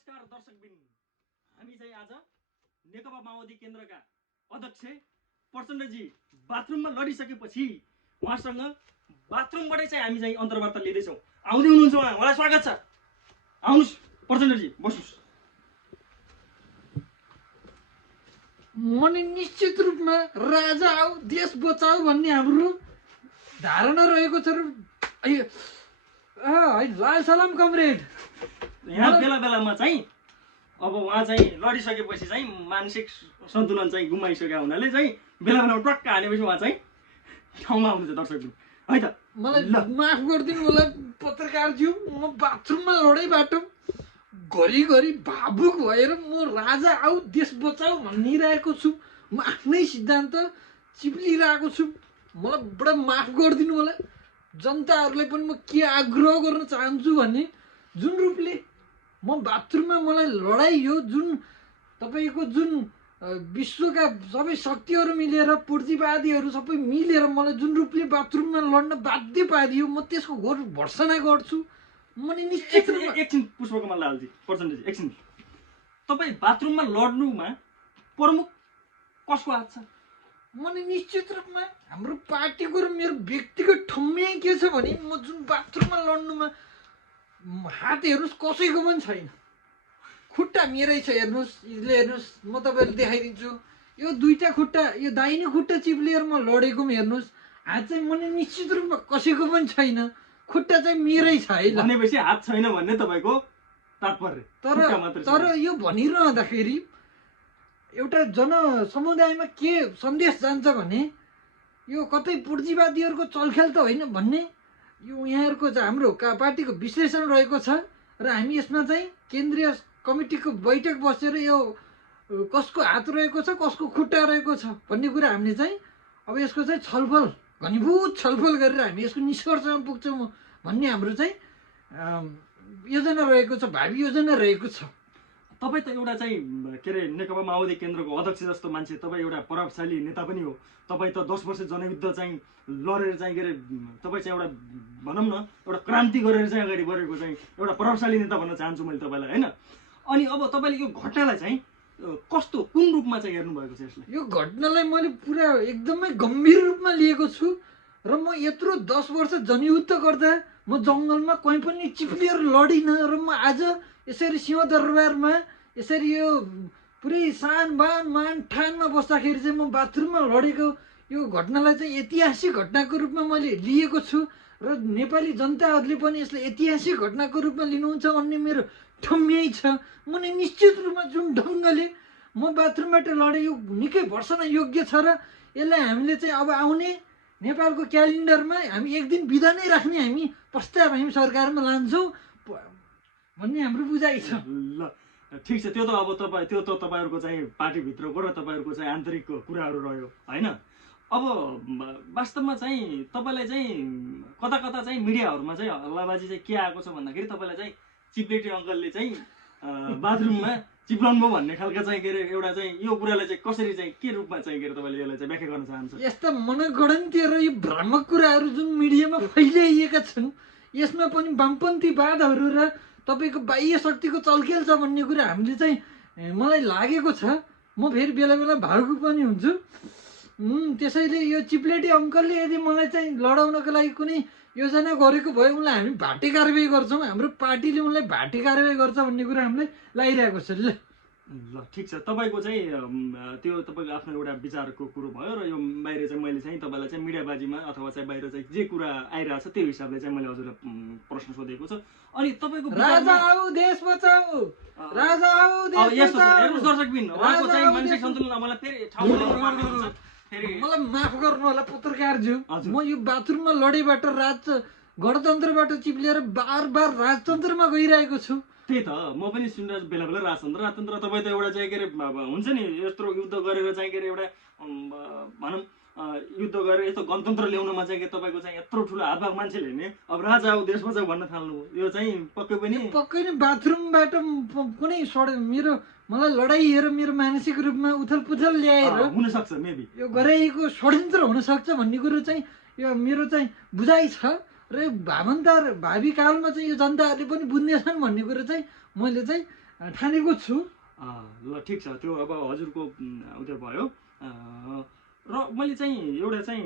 नमस्कार दर्शकबिन, हामी चाहिँ आज नेकपा माओवादी केन्द्रका अध्यक्ष प्रचण्डजी बाथरुममा लडिसकेपछि उहाँसँग बाथरुमबाटै चाहिँ हामी चाहिँ अन्तर्वार्ता लिँदैछौँ। आउँदै हुनुहुन्छ उहाँलाई स्वागत छ। आउनुहोस् प्रचण्डजी, बस्नुहोस्। मने निश्चित रूपमा राजा आऊ देश बचाऊ भन्ने हाम्रो धारणा रहेको छ। लाल सलाम कमरेड। यहाँ बेला बेलामा चाहिँ अब उहाँ चाहिँ लडिसकेपछि चाहिँ मानसिक सन्तुलन चाहिँ गुमाइसकेका हुनाले चाहिँ बेला बेलामा टक्क हानेपछि उहाँ चाहिँ ठाउँमा आउनुहुन्छ दर्शकहरू, है त। मलाई माफ गरिदिनु होला पत्रकारज्यू, म बाथरुममा लडाइबाट घरिघरि भावुक भएर म राजा आऊ देश बचाऊ भनिरहेको छु। म आफ्नै सिद्धान्त चिप्लिरहेको छु। मलाई बडा माफ गरिदिनु होला। जनताहरूलाई पनि म के आग्रह गर्न चाहन्छु भने जुन रूपले म बाथरुममा मलाई लडाइयो, जुन तपाईँको जुन विश्वका सबै शक्तिहरू मिलेर पूर्तिवादीहरू सबै मिलेर मलाई जुन रूपले बाथरुममा लड्न बाध्य पारियो, म त्यसको घोर भर्सना गर्छु। मैले निश्चित रूपमा एकछिन पुष्पकमल लालजी, प्रचण्डजी एकछिन, तपाईँ बाथरुममा लड्नुमा प्रमुख कसको हात छ? मैले निश्चित रूपमा हाम्रो पार्टीको र मेरो व्यक्तिगत ठम्याइ के छ भने म जुन बाथरुममा लड्नुमा हात हेर्नुहोस् कसैको पनि छैन। खुट्टा मेरै छ, हेर्नुहोस्, यसले हेर्नुहोस्, म तपाईँलाई देखाइदिन्छु। यो दुईटा खुट्टा, यो दाहिने खुट्टा चिप्लिएर म लडेको पनि हेर्नुहोस्। हात चाहिँ मैले निश्चित रूपमा कसैको पनि छैन, खुट्टा चाहिँ मेरै छ है। भनेपछि हात छैन भन्ने तपाईँको तात्पर्य? तर यो भनिरहँदाखेरि एउटा जनसमुदायमा के सन्देश जान्छ भने यो कतै पूर्तिवादीहरूको चलखेल त होइन भन्ने यो यहाँहरूको चाहिँ हाम्रो पार्टीको विश्लेषण रहेको छ। र हामी यसमा चाहिँ केन्द्रीय कमिटीको बैठक बसेर यो कसको हात रहेको छ, कसको खुट्टा रहेको छ भन्ने कुरा हामीले चाहिँ अब यसको चाहिँ छलफल, घनीभूत छलफल गरेर हामी यसको निष्कर्षमा पुग्छौँ भन्ने हाम्रो चाहिँ योजना रहेको छ, भावी योजना रहेको छ। तपाईँ त एउटा चाहिँ के अरे नेकपा माओवादी केन्द्रको अध्यक्ष जस्तो मान्छे, तपाईँ एउटा प्रभावशाली नेता पनि हो। तपाईँ त 10 वर्ष जनयुद्ध चाहिँ लडेर चाहिँ के अरे तपाईँ चाहिँ एउटा भनौँ न एउटा क्रान्ति गरेर चाहिँ अगाडि बढेको चाहिँ एउटा प्रभावशाली नेता भन्न चाहन्छु मैले तपाईँलाई, होइन? अनि अब तपाईँले यो घटनालाई चाहिँ कस्तो, कुन रूपमा चाहिँ हेर्नुभएको छ यसलाई? यो घटनालाई मैले पुरा एकदमै गम्भीर रूपमा लिएको छु। र म यत्रो 10 वर्ष जनयुद्ध गर्दा म जङ्गलमा कहीँ पनि चिप्लिएर लडिनँ। र म आज यसरी सिंहदरबारमा यसरी यो पुरै सान बान मान ठानमा बस्दाखेरि चाहिँ म बाथरुममा लडेको यो घटनालाई चाहिँ ऐतिहासिक घटनाको रूपमा मैले लिएको छु। र नेपाली जनताहरूले पनि यसलाई ऐतिहासिक घटनाको रूपमा लिनुहुन्छ भन्ने मेरो ठम्याइ छ। मैले निश्चित रूपमा जुन ढङ्गले म बाथरुमबाट लडेँ यो निकै भर्सना योग्य छ। र यसलाई हामीले चाहिँ अब आउने नेपालको क्यालेन्डरमा हामी एक दिन बिदा नै राख्ने हामी प्रस्ताव हामी सरकारमा लान्छौँ भन्ने हाम्रो बुझाइ छ। ल ठिक छ, त्यो त अब तपाईँहरूको चाहिँ पार्टीभित्रको र तपाईँहरूको चाहिँ आन्तरिक कुराहरू रह्यो, होइन? अब वास्तवमा चाहिँ तपाईँलाई चाहिँ कता कता चाहिँ मिडियाहरूमा चाहिँ हल्लाबाजी चाहिँ के आएको छ भन्दाखेरि तपाईँलाई चाहिँ चिप्लेटी अङ्कलले चाहिँ बाथरुममा चिप्लाउनु भयो भन्ने खालको चाहिँ के अरे एउटा चाहिँ यो कुरालाई चाहिँ कसरी चाहिँ के रूपमा चाहिँ के अरे तपाईँले यसलाई चाहिँ व्याख्या गर्न चाहन्छ? यस्ता मनगढन्ती र यो भ्रामक कुराहरू जुन मिडियामा फैलिएका छन्, यसमा पनि वामपन्थीवादहरू र तपाईँको बाह्य शक्तिको चलखेल छ भन्ने कुरा हामीले चाहिँ मलाई लागेको छ। म फेरि बेला बेला भावुक पनि हुन्छु। त्यसैले यो चिप्लेटी अङ्कलले यदि मलाई चाहिँ लडाउनको लागि कुनै योजना गरेको भए उनलाई हामी भाटे कारवाही गर्छौँ, हाम्रो पार्टीले उनलाई भाटे कारवाही गर्छ भन्ने कुरा हामीलाई लागिरहेको छ। ल ठिक छ, तपाईँको चाहिँ त्यो तपाईँको आफ्नो एउटा विचारको कुरो भयो। र यो बाहिर चाहिँ मैले चाहिँ तपाईँलाई चाहिँ मिडियाबाजीमा अथवा चाहिँ बाहिर चाहिँ जे कुरा आइरहेको छ त्यो हिसाबले चाहिँ मैले हजुरलाई प्रश्न सोधेको छु। अनि तपाईँको राजा आऊ देश बचाऊ, राजा आऊ देश बचाऊ। हेर्नुहोस् दर्शकबिन, उहाँको चाहिँ मानसिक सन्तुलन मलाई फेरि ठाउँमा ल्याउनु फेरि मलाई माफ गर्नु होला पत्रकारज्यू, म यो बाथरुममा लडेबाट गणतन्त्रबाट चिप्लिएर बार बार राजतन्त्रमा गइरहेको छु। त्यही त म पनि सुनिरहेको बेला बेला राजतन्त्र। तपाईँ त एउटा चाहिँ के अरे हुन्छ नि यत्रो युद्ध गरेर चाहिँ के अरे एउटा भनौँ युद्ध गरेर यस्तो गणतन्त्र ल्याउनमा चाहिँ तपाईँको चाहिँ यत्रो ठुलो हातभाग मान्छेले नि अब राजा आऊ देश बचाऊ भन्न थाल्नु, यो चाहिँ पक्कै नै बाथरुमबाट कुनै मलाई लडाइएर मेरो मानसिक रूपमा उथल पुथल ल्याएर हुनसक्छ, मेबी यो गरेको षड्यन्त्र हुनसक्छ भन्ने कुरो चाहिँ यो मेरो चाहिँ बुझाइ छ। र भावी कालमा चाहिँ यो जनताहरूले पनि बुझ्नेछन् भन्ने कुरो चाहिँ मैले चाहिँ ठानेको छु। ल ठिक छ, त्यो अब हजुरको उयो भयो। र मैले चाहिँ एउटा चाहिँ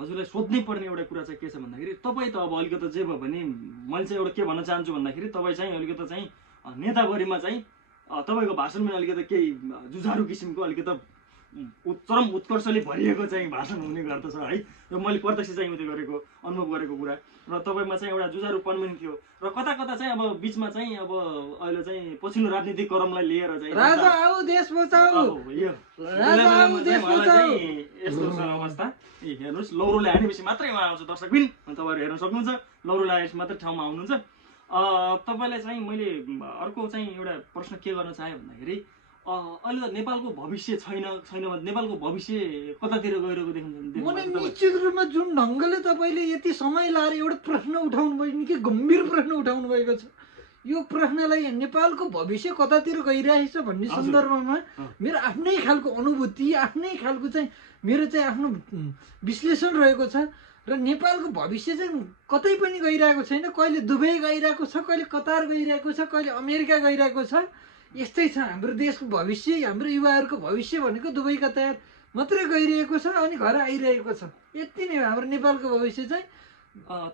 हजुरलाई सोध्नै पर्ने एउटा कुरा चाहिँ के छ भन्दाखेरि, तपाईँ त अब अलिकति जे भयो भने मैले चाहिँ एउटा के भन्न चाहन्छु भन्दाखेरि, तपाईँ चाहिँ अलिकति चाहिँ नेताभरिमा चाहिँ तपाईँको भाषण पनि अलिकति केही जुझारु किसिमको अलिकति चरम उत्कर्षले भरिएको चाहिँ भाषण हुने गर्दछ है। यो मैले प्रत्यक्ष चाहिँ उयो गरेको अनुभव गरेको कुरा। र तपाईँमा चाहिँ एउटा जुझारुपन पनि थियो र कता कता चाहिँ अब बिचमा चाहिँ अब अहिले चाहिँ पछिल्लो राजनीतिक क्रमलाई लिएर चाहिँ राजा आऊ देश बचाऊ, यो राजा आऊ देश बचाऊ। यस्तो छ अवस्था। हेर्नुहोस्, लौरोले हानेपछि मात्रै उहाँ आउँछ दर्शकबिन, तपाईँहरू हेर्न सक्नुहुन्छ। लौरोले हानेपछि मात्रै ठाउँमा आउनुहुन्छ। तपाईँलाई चाहिँ मैले अर्को चाहिँ एउटा प्रश्न के गर्न चाहेँ भन्दाखेरि, अहिले त नेपालको भविष्य छैन भने नेपालको भविष्य कतातिर गइरहेको देखिन्छ? मलाई निश्चित रूपमा जुन ढङ्गले तपाईँले यति समय लाएर एउटा प्रश्न उठाउनु भयो, निकै गम्भीर प्रश्न उठाउनु भएको छ। यो प्रश्नलाई नेपालको भविष्य कतातिर गइरहेछ भन्ने सन्दर्भमा मेरो आफ्नै खालको अनुभूति, आफ्नै खालको चाहिँ मेरो चाहिँ आफ्नो विश्लेषण रहेको छ। र नेपालको भविष्य चाहिँ कतै पनि गइरहेको छैन। कहिले दुबई गइरहेको छ, कहिले कतार गइरहेको छ, कहिले अमेरिका गइरहेको छ। यस्तै छ हाम्रो देशको भविष्य। हाम्रो युवाहरूको भविष्य भनेको दुबई कतार मात्रै गइरहेको छ अनि घर आइरहेको छ। यति नै हो हाम्रो नेपालको भविष्य चाहिँ।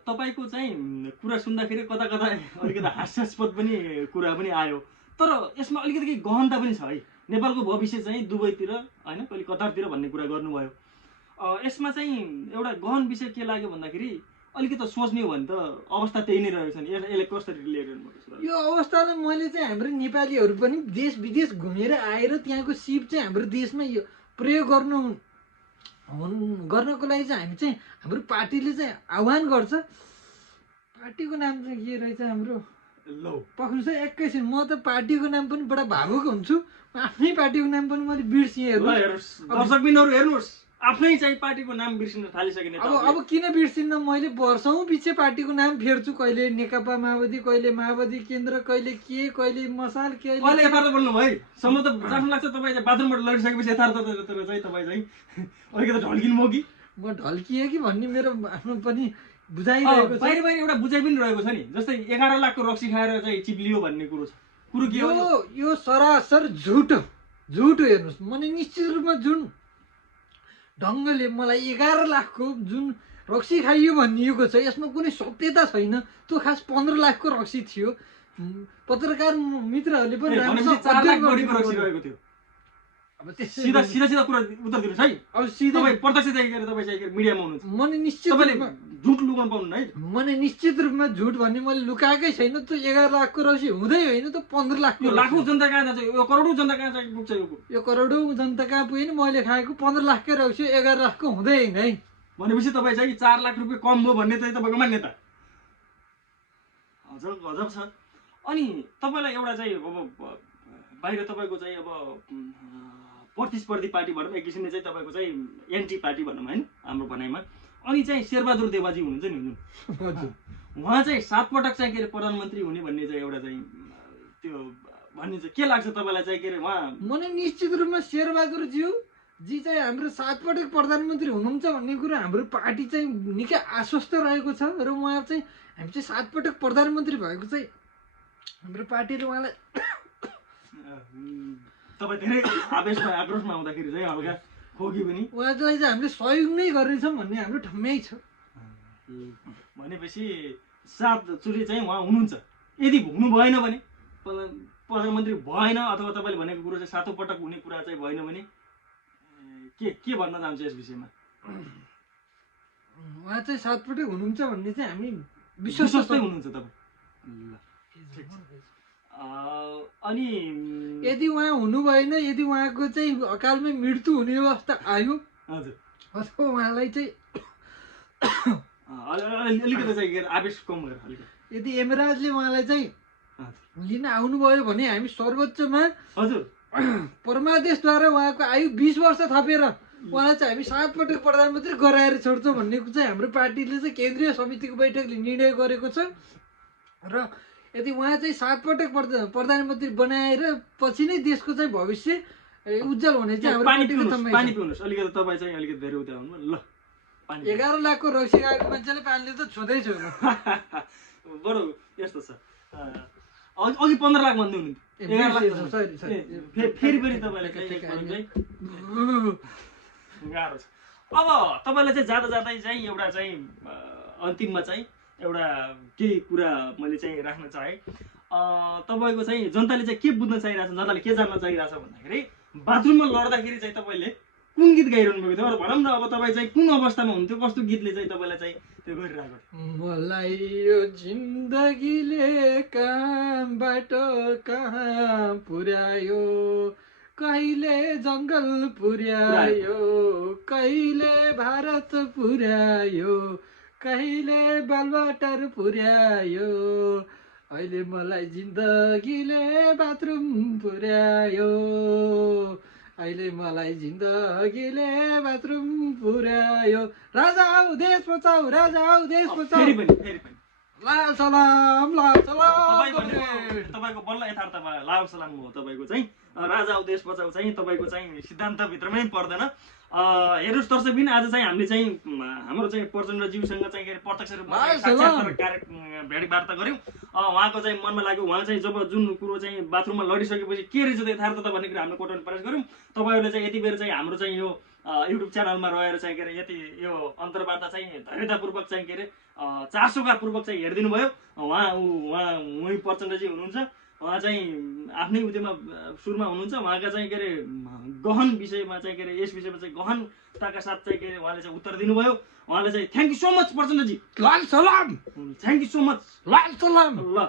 तपाईँको चाहिँ कुरा सुन्दाखेरि कता कता अलिकति हास्यास्पद पनि कुरा पनि आयो, तर यसमा अलिकति केही गहनता पनि छ है। नेपालको भविष्य चाहिँ दुबईतिर होइन, कहिले कतारतिर भन्ने कुरा गर्नुभयो। यसमा चाहिँ एउटा गहन विषय के लाग्यो भन्दाखेरि, अलिकति सोच्ने हो भने त अवस्था त्यही नै रहेछ नि। यसले कसरी रिलेट गर्नुपर्छ? यो अवस्थालाई मैले चाहिँ हाम्रो नेपालीहरू पनि देश विदेश घुमेर आएर त्यहाँको सिप चाहिँ हाम्रो देशमा यो प्रयोग गर्नको लागि चाहिँ हामी चाहिँ हाम्रो पार्टीले चाहिँ आह्वान गर्छ। पार्टीको नाम चाहिँ के रहेछ हाम्रो? लौ पक्नु छ एकैछिन, म त पार्टीको नाम पनि बडा भावुक हुन्छु। आफ्नै पार्टीको नाम पनि मैले बिर्सिएँ। दर्शकबिनहरू हेर्नुहोस्, आफ्नै चाहिँ पार्टीको नाम बिर्सिन थालिसके। अब किन बिर्सिन्न? मैले वर्षौँ पछि पार्टीको नाम फेर्छु। कहिले नेकपा माओवादी, कहिले माओवादी केन्द्र, कहिले के, कहिले मसाल, कहिले यथार्थ बोल्नु भयो। सम्म त जानु लाग्छ तपाईँ चाहिँ बाथरुमबाट लडिसकेपछि यथार्थतिर चाहिँ तपाईँ चाहिँ अलिकति ढल्किनु भयो कि? म ढल्किएँ कि भन्ने मेरो आफ्नो पनि बुझाइरहेको छ। बाहिर एउटा बुझाइ पनि रहेको छ नि, जस्तै 11 लाखको रक्सी खाएर चाहिँ चिप्लियो भन्ने कुरो छ। कुरो के हो? यो सरासर झुट हो। हेर्नुहोस्, मैले निश्चित रूपमा जुन ढङ्गले मलाई 11 लाखको जुन रक्सी खाइयो भनिएको छ, यसमा कुनै सत्यता छैन। त्यो खास 15 लाखको रक्सी थियो। पत्रकार मित्रहरूले पनि 4 लाख बढीको रक्सी रहेको थियो। अब सिधा कुरा उत्तर दिनुहोस् है। अब सिधै प्रत्यक्ष चाहिँ तपाईँ चाहिँ मिडियामा हुनुहुन्छ, मैले निश्चित रूपमा झुट लुकाउनु पाउनु है। मैले निश्चित रूपमा झुट भन्ने मैले लुकाएकै छैन। त्यो 11 लाखको रक्सी हुँदै होइन, त 15 लाखको। लाखौँ जनता कहाँ जान्छ? यो करोडौँ जनता कहाँ चाहिँ पुग्छ? यो करोडौँ जनता कहाँ पुगेन? मैले खाएको 15 लाखकै रक्सी 11 लाखको हुँदैन है। भनेपछि तपाईँ चाहिँ 4 लाख रुपियाँ कम हो भन्ने चाहिँ तपाईँको मान्यता? हजुर गजब छ। अनि तपाईँलाई एउटा चाहिँ अब बाहिर तपाईँको चाहिँ अब प्रतिस्पर्धी पार्टी भनौँ, एक किसिमले चाहिँ तपाईँको चाहिँ एन्टी पार्टी भनौँ होइन हाम्रो भनाइमा। अनि चाहिँ शेरबहादुर देवाजी हुनुहुन्छ नि, उहाँ चाहिँ 7 पटक चाहिँ के अरे प्रधानमन्त्री हुने भन्ने चाहिँ एउटा चाहिँ त्यो भन्ने चाहिँ के लाग्छ तपाईँलाई चाहिँ के अरे उहाँ? मलाई निश्चित रूपमा शेरबहादुरज्यू जी चाहिँ हाम्रो 7 पटक प्रधानमन्त्री हुनुहुन्छ भन्ने कुरो हाम्रो पार्टी चाहिँ निकै आश्वस्त रहेको छ। र उहाँ चाहिँ हामी चाहिँ 7 पटक प्रधानमन्त्री भएको चाहिँ हाम्रो पार्टीले उहाँलाई तपाईँ धेरै आवेशमा आक्रोशमा आउँदाखेरि चाहिँ हल्का खोकी पनि उहाँलाई चाहिँ हामीले सहयोग नै गर्नेछौँ भन्ने हाम्रो ठम्मै छ। भनेपछि 7 चोटि चाहिँ उहाँ हुनुहुन्छ। यदि हुनु भएन भने, प्रधानमन्त्री भएन अथवा तपाईँले भनेको कुरो चाहिँ 7औं पटक हुने कुरा चाहिँ भएन भने के भन्न चाहन्छु यस विषयमा? उहाँ चाहिँ 7 पटक हुनुहुन्छ भन्ने चाहिँ हामी विश्वस्तै हुनुहुन्छ तपाईँ? अनि यदि उहाँ हुनु भएन, यदि उहाँको चाहिँ अकालमै मृत्यु हुने अवस्था आयो, हजुर, अथवा उहाँलाई चाहिँ अलिकति चाहिँ आवेश कम गरेर अलिकति यदि यमराजले उहाँलाई चाहिँ लिन आउनुभयो भने हामी सर्वोच्चमा हजुर परमादेशद्वारा उहाँको आयु 20 वर्ष थपेर उहाँलाई चाहिँ हामी 7 पटक प्रधानमन्त्री गराएर छोड्छौँ भन्ने चाहिँ हाम्रो पार्टीले चाहिँ केन्द्रीय समितिको बैठकले निर्णय गरेको छ। र यदि उहाँ चाहिँ 7 पटक प्रधानमन्त्री बनाएर पछि नै देशको चाहिँ भविष्य उज्जवल हुने चाहिँ हाम्रो पार्टीको तम्मै छ। पानी पिउनुस् अलिकति, तपाईँ चाहिँ अलिकति धेरै उता हुनु ल। 11 लाखको रक्सी खाएको मान्छेले पानीले त छुँदै छैन। बरु यस्तो छ, अघि 15 लाख भन्दै हुनुहुन्थ्यो, 11 लाख सरी सरी फेरि तपाईँले चाहिँ एकपल्ट चाहिँ गाह्रो छ। अब तपाईँले चाहिँ जाँदा जाँदै चाहिँ एउटा चाहिँ अन्तिममा चाहिँ एउटा केही कुरा मैले चाहिँ राख्न चाहेँ। तपाईँको चाहिँ जनताले चाहिँ के बुझ्न चाहिरहेछ, जनताले के जान्न चाहिरहेछ भन्दाखेरि बाथरुममा लड्दाखेरि चाहिँ तपाईँले कुन गीत गाइरहनु भएको थियो, अरू भनौँ न अब तपाईँ चाहिँ कुन अवस्थामा हुन्थ्यो, कस्तो गीतले चाहिँ तपाईँलाई चाहिँ त्यो गरिरहेको थियो? मलाई यो जिन्दगीले कहाँबाट कहाँ पुर्यायो, कहिले जङ्गल पुर्यायो, कहिले भारत पुर्यायो, कहिले बालवाटर पुर्यायो, अहिले मलाई जिन्दगीले बाथरुम पुर्यायो, अहिले मलाई जिन्दगीले बाथरुम पुर्यायो, राजा आऊ देश बचाऊ, राजा आऊ देश बचाऊ, फेरि पनि लाल सलाम लाल तपाईँ सलाम। भनेको तपाईँको बल्ल यथार्थमा लाल सलाम हो। तपाईँको चाहिँ राजा आऊ देश बचाऊ चाहिँ तपाईँको चाहिँ सिद्धान्तभित्रमै पर्दैन। हेर्नुहोस् दर्शकबिन, आज चाहिँ हामीले चाहिँ हाम्रो चाहिँ प्रचण्डज्यूसँग चाहिँ के अरे प्रत्यक्ष रूपमा भेटवार्ता गऱ्यौँ। उहाँको चाहिँ मनमा लाग्यो, उहाँ चाहिँ जब जुन कुरो चाहिँ बाथरुममा लडिसकेपछि के रहेछ त यथार्थता भन्ने कुरा हामीले कोटन प्रयास गऱ्यौँ। तपाईँहरूले चाहिँ यति बेर चाहिँ हाम्रो चाहिँ यो युट्युब च्यानलमा रहेर चाहिँ के अरे यति यो अन्तर्वार्ता चाहिँ धैर्यतापूर्वक चाहिँ के अरे चासोका पूर्वक चाहिँ हेरिदिनु भयो। उहाँ प्रचण्डजी हुनुहुन्छ, उहाँ चाहिँ आफ्नै उद्योगमा सुरुमा हुनुहुन्छ। उहाँका चाहिँ के अरे गहन विषयमा चाहिँ के अरे यस विषयमा चाहिँ गहनताका साथ चाहिँ के अरे उहाँले चाहिँ उत्तर दिनुभयो। उहाँले चाहिँ थ्याङ्क यू सो मच प्रचण्डजी, लाल सलाम, थ्याङ्क यू सो मच, लाल सलाम। ल